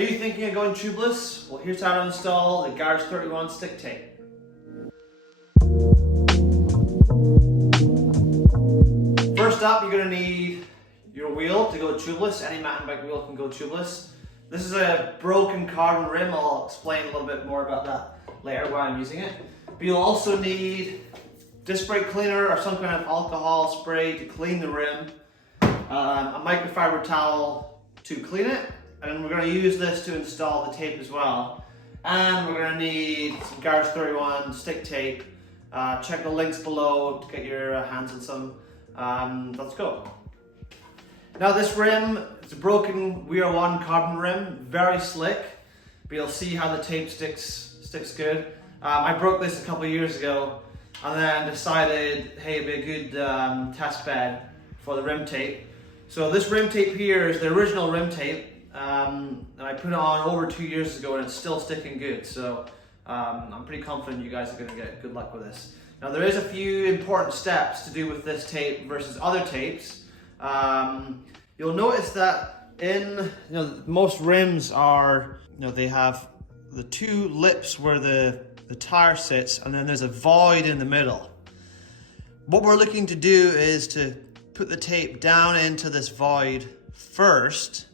Are you thinking of going tubeless? Well, here's how to install the Garage 31 stick tape. First up, you're going to need your wheel to go tubeless. Any mountain bike wheel can go tubeless. This is a broken carbon rim. I'll explain a little bit more about that later while I'm using it. But you'll also need disc brake cleaner or some kind of alcohol spray to clean the rim, a microfiber towel to clean it, and we're going to use this to install the tape as well. And we're going to need some Garage 31 stick tape. Check the links below to get your hands on some. Let's go. Now this rim, it's a broken Weir 1 carbon rim, very slick, but you'll see how the tape sticks good. I broke this a couple of years ago and then decided, hey, it'd be a good test bed for the rim tape. So this rim tape here is the original rim tape, and I put it on over 2 years ago and it's still sticking good. So I'm pretty confident you guys are gonna get good luck with this. Now there is a few important steps to do with this tape versus other tapes. You'll notice that most rims are, they have the two lips where the tire sits, and then there's a void in the middle. What we're looking to do is to put the tape down into this void first,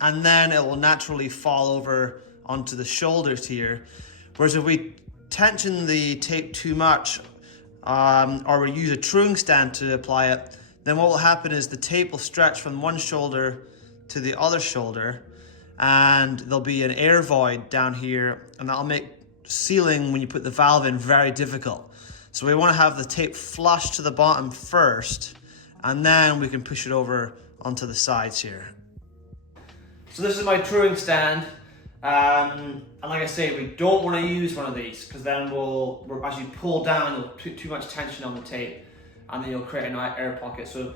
and then it will naturally fall over onto the shoulders here. Whereas if we tension the tape too much, or we use a truing stand to apply it, then what will happen is the tape will stretch from one shoulder to the other shoulder, and there'll be an air void down here, and that'll make sealing when you put the valve in very difficult. So we want to have the tape flush to the bottom first, and then we can push it over onto the sides here. So this is my truing stand, and like I say, we don't want to use one of these because then as you pull down, it'll put too much tension on the tape, and then you'll create an air pocket. So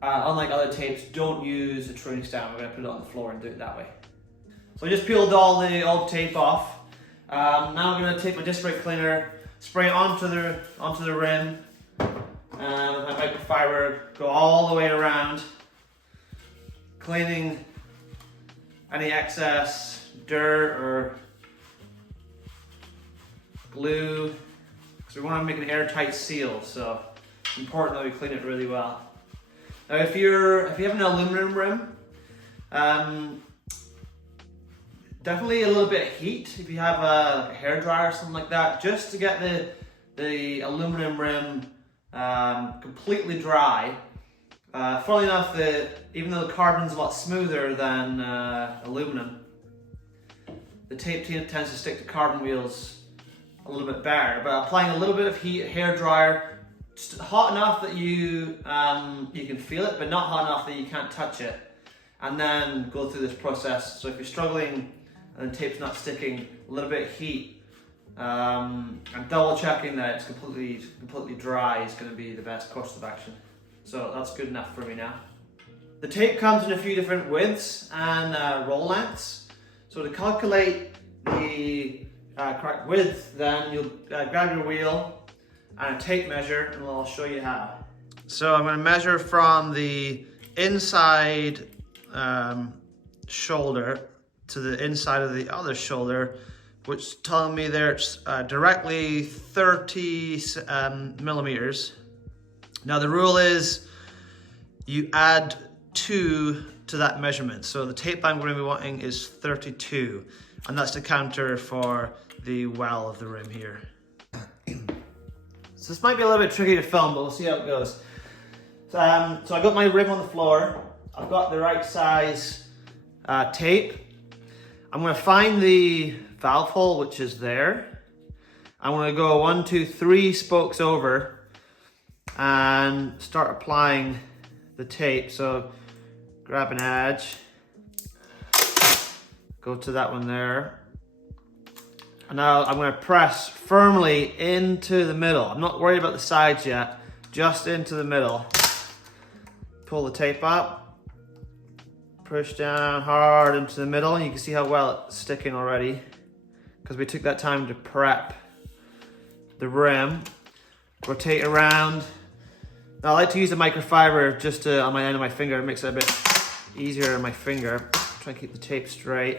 unlike other tapes, don't use a truing stand. We're going to put it on the floor and do it that way. So I just peeled all the old tape off. Now I'm going to take my disc brake cleaner, spray it onto the rim, and with my microfiber go all the way around, cleaning any excess dirt or glue, because we want to make an airtight seal. So it's important that we clean it really well. Now if you have an aluminum rim, definitely a little bit of heat if you have a hairdryer or something like that, just to get the aluminum rim completely dry. Funnily enough, even though the carbon's a lot smoother than aluminum, the tape tends to stick to carbon wheels a little bit better. But applying a little bit of heat, hairdryer, just hot enough that you can feel it, but not hot enough that you can't touch it, and then go through this process. So if you're struggling and the tape's not sticking, a little bit of heat, and double checking that it's completely dry is going to be the best course of action. So that's good enough for me now. The tape comes in a few different widths and roll lengths. So to calculate the correct width, then you'll grab your wheel and a tape measure, and I'll show you how. So I'm going to measure from the inside shoulder to the inside of the other shoulder, which is telling me there's directly 30 millimeters. Now the rule is you add 2 to that measurement. So the tape I'm going to be wanting is 32, and that's the counter for the well of the rim here. So this might be a little bit tricky to film, but we'll see how it goes. So I got my rim on the floor. I've got the right size tape. I'm going to find the valve hole, which is there. I'm going to go 1, 2, 3 spokes over and start applying the tape. So grab an edge, go to that one there. And now I'm going to press firmly into the middle. I'm not worried about the sides yet, just into the middle. Pull the tape up. Push down hard into the middle, and you can see how well it's sticking already because we took that time to prep the rim. Rotate around. Now I like to use the microfiber just on my end of my finger. It makes it a bit easier on my finger. Try and keep the tape straight.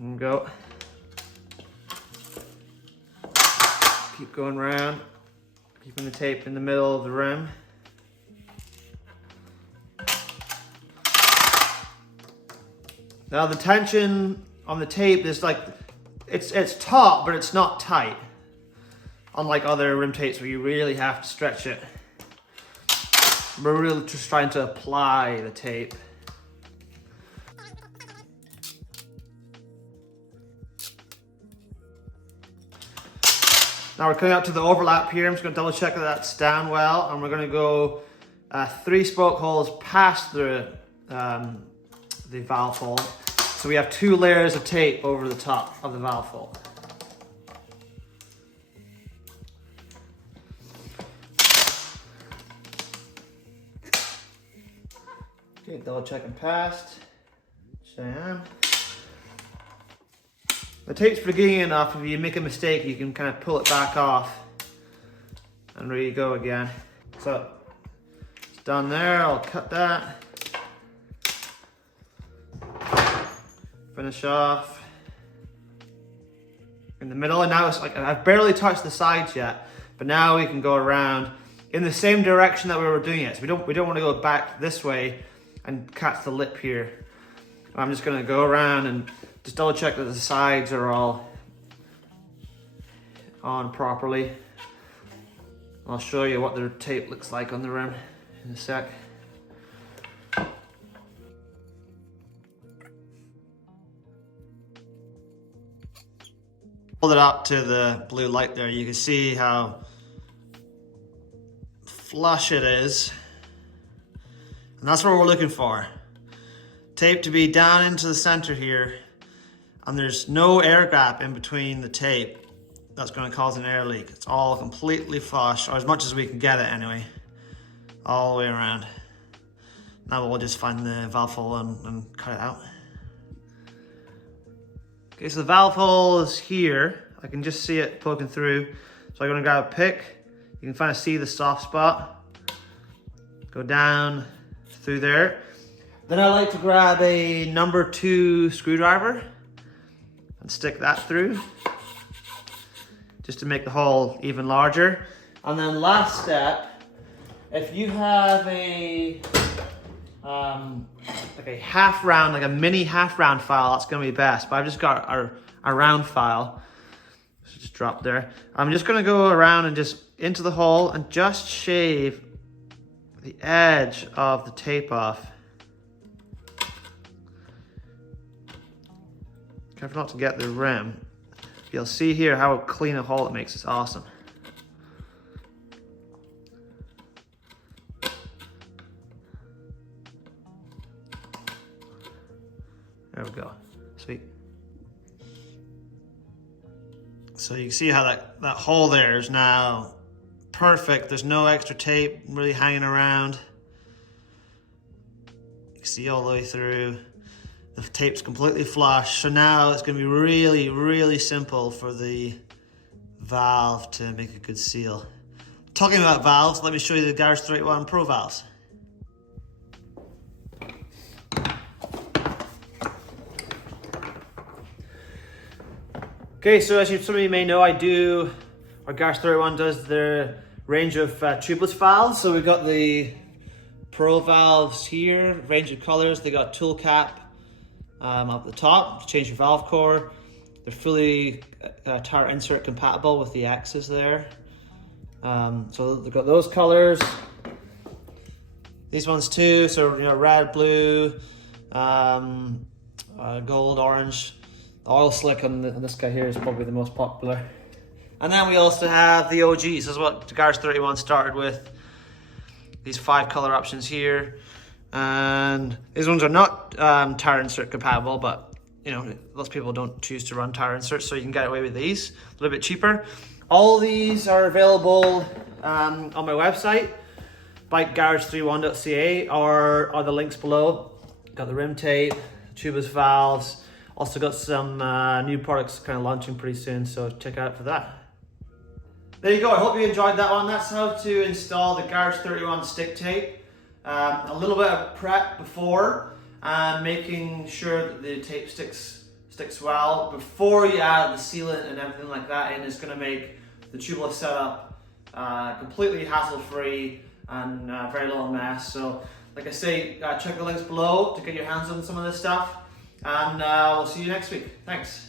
There we go. Keep going around, keeping the tape in the middle of the rim. Now the tension on the tape is like, it's taut, but it's not tight. Unlike other rim tapes where you really have to stretch it. We're really just trying to apply the tape. Now we're coming out to the overlap here. I'm just going to double check that that's down well, and we're going to go 3 spoke holes past the valve hole. So we have 2 layers of tape over the top of the valve hole. Okay, double checking past, which I am. The tape's forgiving enough, if you make a mistake, you can kind of pull it back off and ready to go again. So, it's done there, I'll cut that. Finish off in the middle, and now it's like, I've barely touched the sides yet, but now we can go around in the same direction that we were doing it. So we don't want to go back this way and catch the lip here. I'm just gonna go around and just double check that the sides are all on properly. I'll show you what the tape looks like on the rim in a sec. Hold it up to the blue light there, you can see how flush it is. And that's what we're looking for. Tape to be down into the center here, and there's no air gap in between the tape that's going to cause an air leak. It's all completely flush, or as much as we can get it anyway, all the way around. Now we'll just find the valve hole and cut it out. Okay, so the valve hole is here. I can just see it poking through. So I'm going to grab a pick. You can kind of see the soft spot. Go down through there. Then I like to grab a number 2 screwdriver and stick that through, just to make the hole even larger. And then last step, if you have a like a half round, like a mini half round file, that's gonna be best. But I've just got a round file, so just drop there. I'm just gonna go around and just into the hole and just shave the edge of the tape off. Careful not to get the rim. You'll see here how clean a hole it makes. It's awesome. There we go. Sweet. So you can see how that hole there is now perfect. There's no extra tape really hanging around. You can see all the way through. The tape's completely flush, so now it's going to be really, really simple for the valve to make a good seal. Talking about valves, let me show you the Garage 381 Pro valves. Okay, so as some of you may know, our Garage 381 does the range of tubeless valves. So we've got the Pro valves here, range of colors. They got tool cap up the top to change your valve core. They're fully tire insert compatible with the X's there. So they've got those colors. These ones too, so red, blue, gold, orange. The oil slick on this guy here is probably the most popular. And then we also have the OGs. This is what the Garage 381 started with. These 5 color options here. And these ones are not tire insert compatible, but lots of people don't choose to run tire inserts, so you can get away with these a little bit cheaper. All these are available on my website, bikegarage31.ca, or are the links below. Got the rim tape, tubeless valves, also got some new products kind of launching pretty soon, so check out for that. There you go, I hope you enjoyed that one. That's how to install the Garage 381 stick tape. A little bit of prep before, making sure that the tape sticks sticks well. Before you add the sealant and everything like that in, it's going to make the tubeless setup completely hassle-free and very little mess. So like I say, check the links below to get your hands on some of this stuff, and we'll see you next week. Thanks.